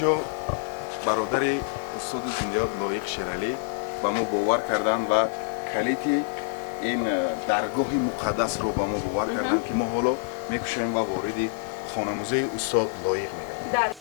инҷо бародари устоди Зиндиёд Лоиқ Шералӣ ба мо бовар карданд ва калити ин даргоҳи муқаддасро ба мо бовар карданд, ки мо ҳоло мекушоем ва вориди хонамузеи устод Лоиқ мегардем.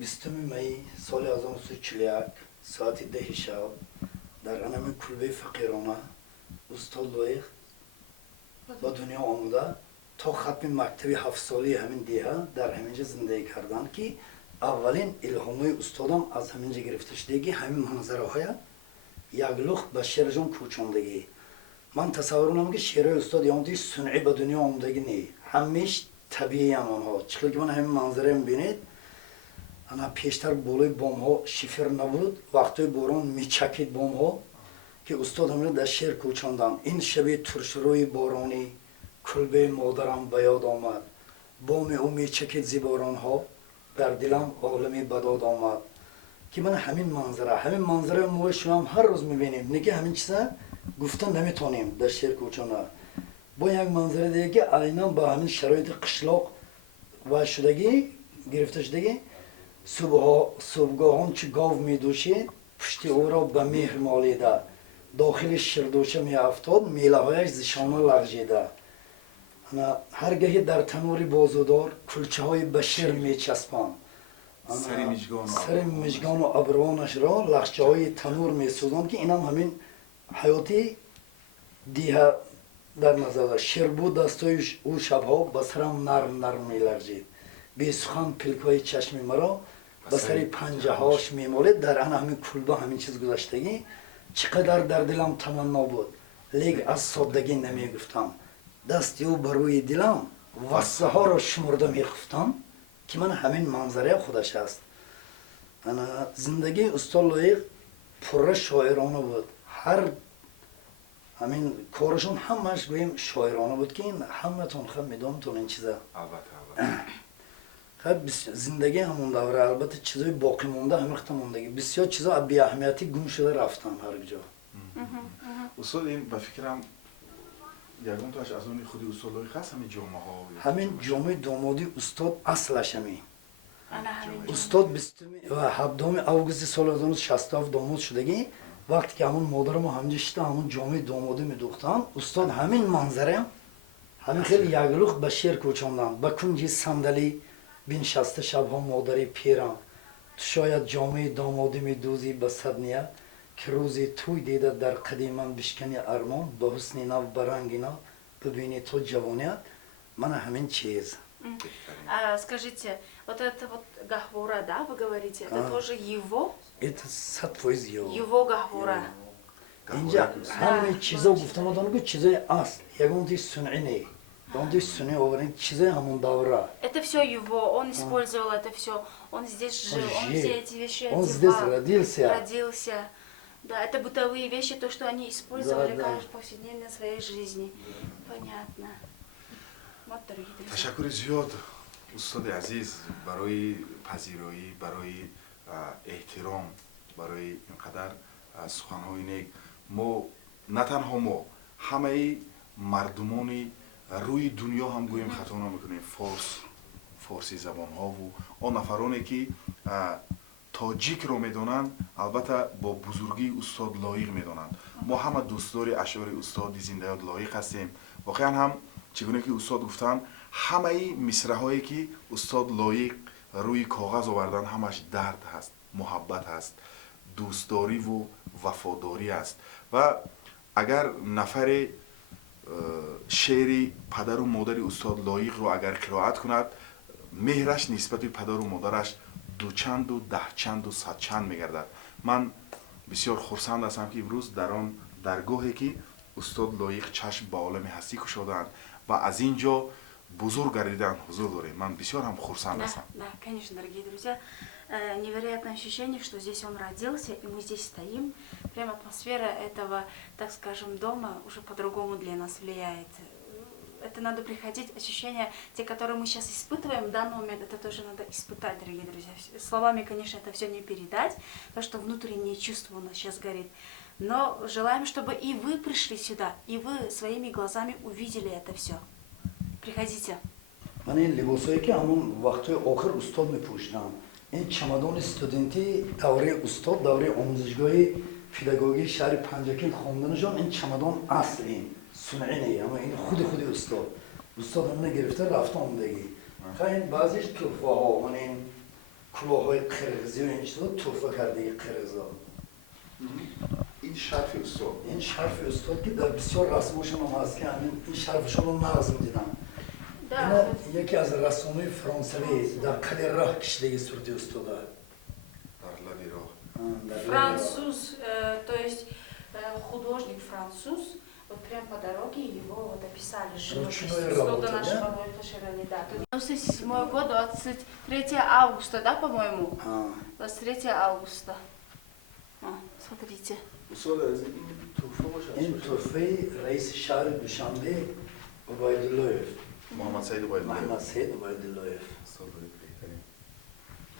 بیستم می سال 1941 ساعت 10 شب در انم کلبه فقیرانه استاد لایق با دنیا آمده تا ختم مکتب 7 سالی همین دیه در همینجا زندگی کردن که اولین الهامای استادم از همینجا گرفته شده که همین منظره های یک لخت به شعر جان کوچاندگی. من تصور کنم که شعر استاد یعنی صنعی به دنیا آمدگی نی، همیش طبیعی آنها. چون که من همین منظره میبینید انا پیشتر بالای بام ها شیفر نبود، وقتی باران میچکید بام ها که استاد همین در شعر کوچاندن. این شبیه ترشروی بارانی کلبه مادرم به یاد آمد، بام او میچکید زی باران ها در دلم عالمی بداد آمد. که من همین منظره ما شما هم هر روز میبینیم، نگه همین چیزا گفتن نمیتونیم در شعر کوچانه. با یک منظره دیگه که عیناً با همین شرایط قشلاق و شدگی گرفته شدگی صبحگاهان چه گاو میدوشید پشت او را به مهر مالیده، داخل شردوشه می افتاد میله هایش زشانه لغزیده. هر گهی در تنور بازودار کلچه های بشیر می چسبان، سر مژگان و ابروانش را لخچه های تنور می سوزند که اینم همین حیاتی دیه در نظر شیر بود. دستای او شبها به سرم نرم می لرزید، بی سخن پلکای چشمی مرا به سر پنجه هاش می مالید. در همین کلبه همین چیز گذشتگی چقدر در دلم تمنا بود، لیک از سادگی نمی گفتم. دستی او بر روی دلم وصله ها را شمرده می خفتم که من همین منظره خودش است. زندگی استاد لایق پر شاعرانه بود، هر همین کارشون همش گویم شاعرانه بود که این همه تون خب میدونتون این چیزا. خب زندگی همون دوره البته چیزای باقی مونده همیخته موندگی، بسیار چیزا بی اهمیتی گم شده رفتن هر جا. استاد این به فکرم یگان توش از اون خودی استاد لایق هست همین جامعه ها؟ همین جامعه دامادی استاد اصلش همین. استاد 17 آگوست سال 1967 داماد شدگی، وقتی که همون مادر ما همینجا شده همون جامعه دامادی میدوختن، استاد همین منظره همین خیلی یگلوخ به شعر کوچاندن. به کنج صندلی بنشسته شبها مادری پیرم، تو شاید جامعه دامادی میدوزی به صد نیت که روزی توی دیده در قدیمم بشکنی ارمان، به حسن نو برنگ نو ببینی تو جوانیت. من همین چیز. Скажите, вот это вот гахвура, да, вы говорите, это тоже его? Это сатвоиз его. Его гахвура. اینجا همه چیزا گفتم آدم که چیزای اصل، یکم تی سنعی نه، یکم تی سنعی آورین چیزای همون دوره. Это все его, он использовал это все, он здесь жил, он все эти вещи он здесь родился. Да, это бытовые вещи, то, что они использовали в повседневной своей жизни. Понятно. Вот, дорогие друзья. تشکر زیاد استاد عزیز برای پذیرایی، برای احترام، برای اینقدر سخنهای نیک. ما نه تنها ما، همه مردمان روی دنیا هم گویم خطا نمیکنیم. فارسی زبان ها و آن نفرانی که تاجیک رو میدونن البته با بزرگی استاد لایق میدونن. ما همه دوستدار اشعار استاد زندیات لایق هستیم. واقعا هم چگونه که استاد گفتن همه مصرع هایی که استاد لایق روی کاغذ آوردن همش درد هست، محبت هست، دوستداری و وفاداری است. و اگر نفر شعر پدر و مادر استاد لایق رو اگر قرائت کند، مهرش نسبت به پدر و مادرش دوچند و دهچند و صدچند میگردد. من بسیار خرسند هستم که امروز در آن درگاهی که استاد لایق چشم به عالم هستی گشادند و از اینجا بزرگ گردیدن حضور داریم. من بسیار هم خرسند هستم. Да, конечно, дорогие друзья. Невероятное ощущение, что здесь он родился, и мы здесь стоим. Прям атмосфера этого, так скажем, дома уже по-другому для нас влияет. это надо приходить, ощущения, те, которые мы сейчас испытываем в данный момент, это тоже надо испытать, дорогие друзья. Словами, конечно, это все не передать, то, что внутреннее чувство у нас сейчас горит. Но желаем, чтобы и вы пришли сюда, и вы своими глазами увидели это все. Приходите. من این لباسایی که همون وقتای آخر استاد میپوشتم این چمدان استودنتی دوره استاد دوره آموزشگاه پداگوژی شهر پنجکین خواندنشون این چمدان اصل این صنعینه اما این خود استاد همونه گرفته رفته آمدگی خیلی بعضیش توفه ها من این کلاهای قرغزی و این چیزا توفه کرده قرغزا این شرف استاد این شرف استاد که در بسیار رسماشون هم هست که همین این شرفشون رو نظم دیدم اینا یکی از رسوم‌های فرانسوی در قد راه کشیدگی صورت استاد در لبی راه Француз, то есть художник француз, вот прям по дороге его вот описали живопись слога нашего Вольфа Широни, да. 97 год, 23 августа, да, по-моему? 23 августа. Смотрите. استاد از این توفه باشه این توفه رئیس شهر دوشنبه عبیداللهیف محمد سعید باید محمد سعید عبیداللهیف استاد بهترین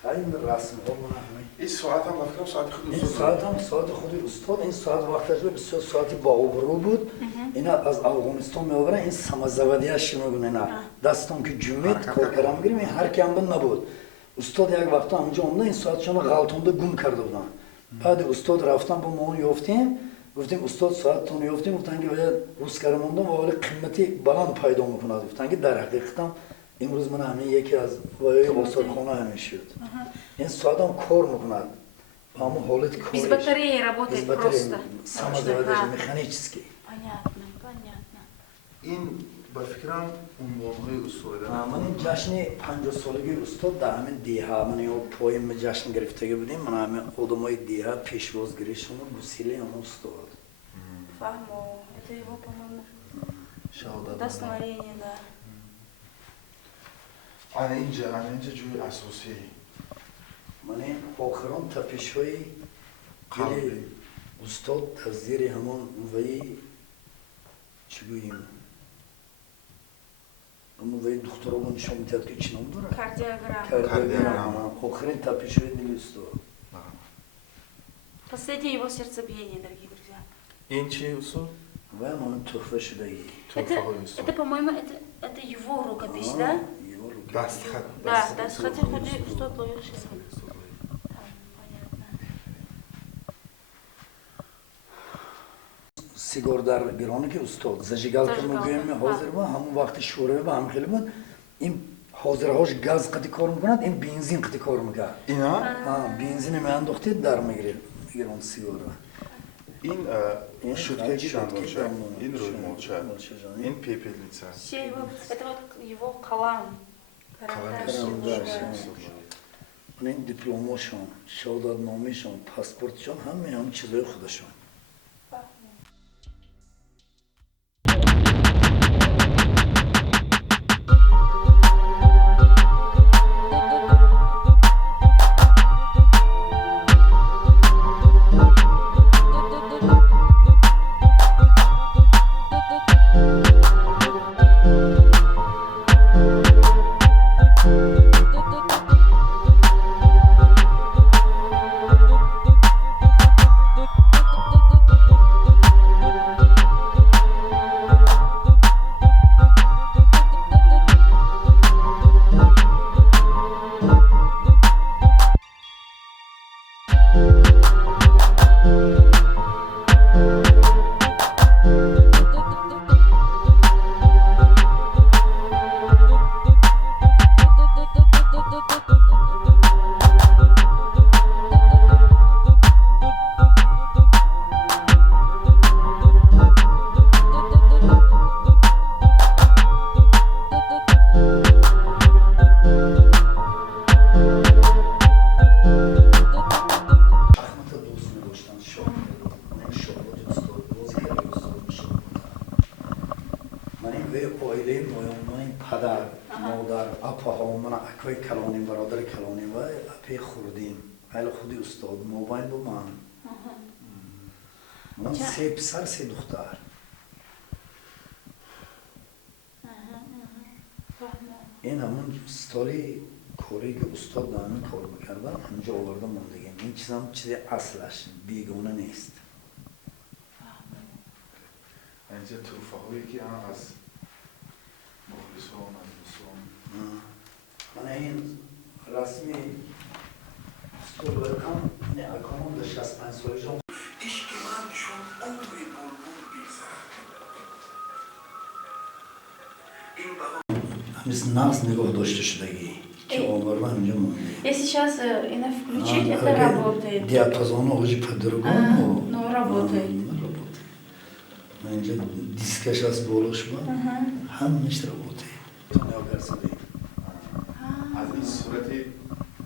خیلی رسم ها من همه این ساعت هم فکرم ساعت خود این استاد ساعت هم ساعت خود استاد این ساعت وقتش بسیار ساعت با آبرو بود اینا از افغانستان میآورن این سمازودیش میگن اینا دستم که جمعیت کارگرام گیریم این هر کم بند نبود استاد یک وقتا همینجا اومده این ساعتشون غلطونده گم کرده بودن بعد استاد رفتن با ما یافتیم گفتیم استاد ساعتتون یافتیم گفتن که باید روزگار موندم و حالا قیمتی بلند پیدا میکنه گفتن که در حقیقت هم امروز من همین یکی از وایای آثارخانه همین شد این ساعت هم کار میکنه اما حالت کارش Без батареи работает просто. سمازودیش مکانیکی Понятно, понятно. این با فکرم عنوانهای استاد من این جشن 50 سالگی استاد در همین دیها من یه پایم جشن گرفته بودیم من همین آدمای دیها پیشوازگیریشون و وسیله هم استاد Фамо, это его, по-моему, شهادت удостоверение, да. اینجا جوی اساسی من این آخران تپش های قلبی استاد در زیر همان وی چی گوییم اما وی دخترها با نشان میتد که چی نام داره؟ Кардиограмма. کاردیوگرام آخرین تپش های دل استاد Последнее его сердцебиение, дорогие друзья. این چی استاد؟ و من تحفه شدگی Это, по-моему, это его рукопись, да? دستخط Да, хотя ходи 100 лоев 600. Понятно. سیگار در گرانه که استاد زجیگال که میگویم حاضر با همون وقت شوره با هم خیلی بود این حاضرهاش گاز قطعی کار میکند این بنزین قطعی کار میکرد اینا؟ بنزین من انداخته در میگیره اون سیگاره این شوتکه چند باشه؟ این روی молча این пепельница Все его, это вот его калам. این دیپلماشون شهادتنامه‌شون پاسپورتشون همه چیزای خودشون کلانی برادر کلانی و اپی خوردیم حال خودی استاد موبایل با من سه پسر سه دختر این همون ستالی کاری که استاد همین کار میکردن همینجا آورده موندگیم. این چیز هم چیز اصلش بیگونه نیست. اینجا توفه هایی که هم از مخلصان از دوستان من این رسمی ستول برکم این اکانون در 65 سالش هم عشق من چون عمری بلبل بیزد این بها همیز نقص نگاه داشته شدگی که آورده همینجا مونده. Если сейчас это включить, это работает. Диапазон очень по-другому. Ну, работает. Работает. اینجا دیسکش از بالوش با همش работает. دنیا برسده. از این صورتی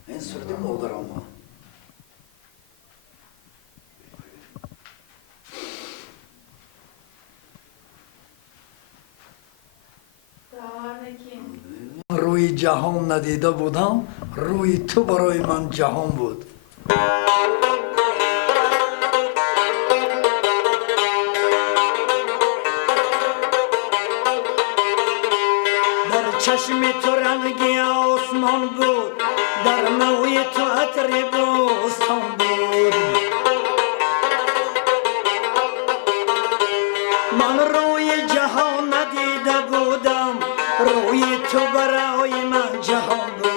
این صورت مادرم روی جهان ندیده بودم، روی تو برای من جهان بود. در چشم تو رنگی آسمان بود، در موی تو عطر بوستان بود. من روی جهان ندیده بودم، روی تو برای من جهان بود.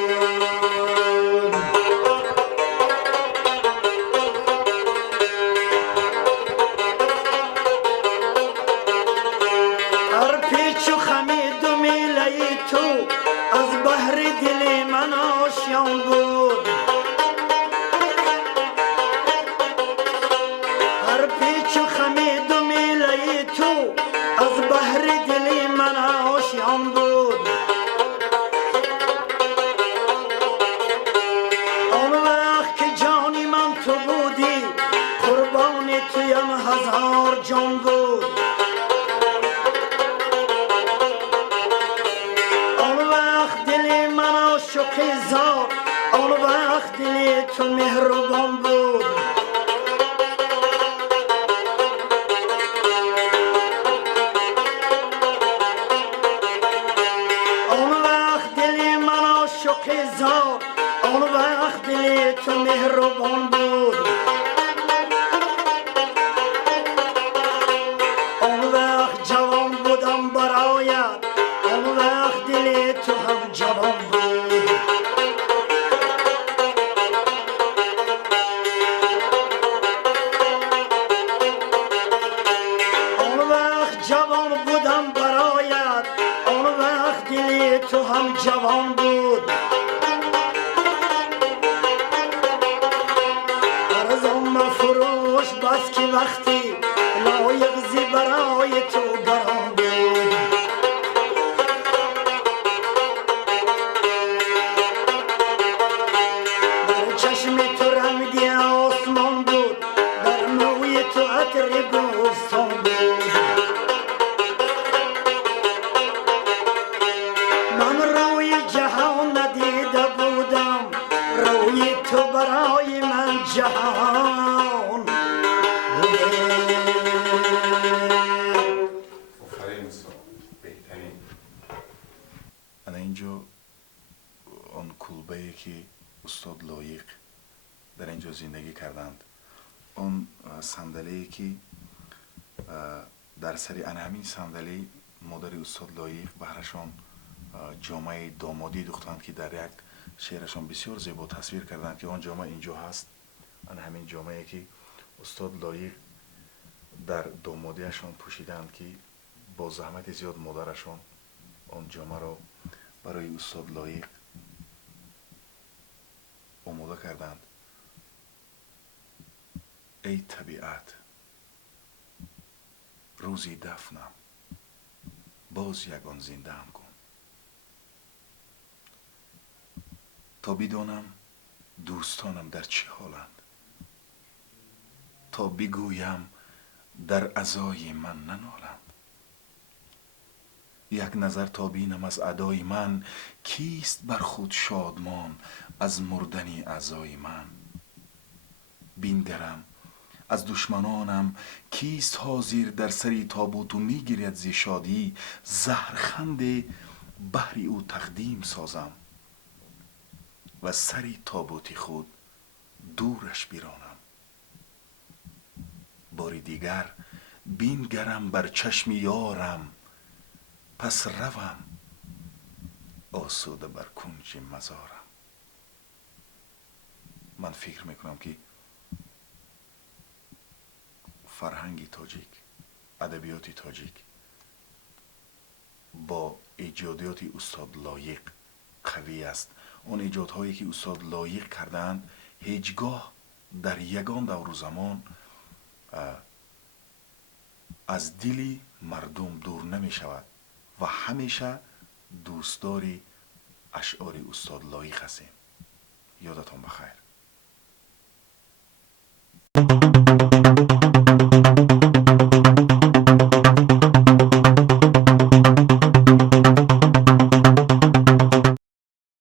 هر پیچ و خمید و میله تو از بحر دل من آشیان بود. هر پیچ و خمید و میله تو از بحر دل من آشیان بود. آن وقت که جانی من تو بودی، قربان تویم هزار جان بود. آن وقت دل من عاشق زار، آن وقت دل تو مهربان بود. آن وقت دل من عاشق زار، آن وقت دل تو مهربان بود. آن وقت جوان بودم برایت، آن وقت دل تو هم جوان بود. آن وقت جوان بودم برایت، آن وقت دل تو هم جوان بود. ارزان مفروش بس که وقتی لایق زی برای تو گران بود. در چشم تو رنگی آسمان بود، در موی تو عطر بوستان بود. من روی جهان ندیده بودم، روی تو برای من جهان بود. آفرین استاد بهترین. انا اینجا آن کلبه‌ای که استاد لایق در اینجا زندگی کردند، آن صندلی که در سری ان همین صندلی مادر استاد لایق بهرشان جامعه دامادی دوختند که در یک شعرشان بسیار زیبا تصویر کردند که آن جامعه اینجا هست. ان همین جامعه که استاد لایق در دامادیشان پوشیدند که با زحمت زیاد مادرشان آن جامعه را برای استاد لایق آماده کردند. ای طبیعت، روزی دفنم، باز یگان زنده‌ام کن تا بدانم دوستانم در چه حالند، تا بگویم در عزای من ننالند. یک نظر تا بینم از ادای من، کیست بر خود شادمان از مردن اعضای من. بینگرم از دشمنانم کیست حاضر در سری تابوت و میگیرد ز شادی، زهرخند بهر او تقدیم سازم و سری تابوت خود دورش بیرانم. باری دیگر بینگرم بر چشم یارم، پس روم آسوده بر کنج مزارم. من فکر میکنم که فرهنگ تاجیک، ادبیات تاجیک با ایجادات استاد لایق قوی است. اون ایجادهایی که استاد لایق کردند هیچگاه در یگان دور و زمان از دل مردم دور نمی شود و همیشه دوستداری اشعار استاد لایق هستیم. یادتان بخیر.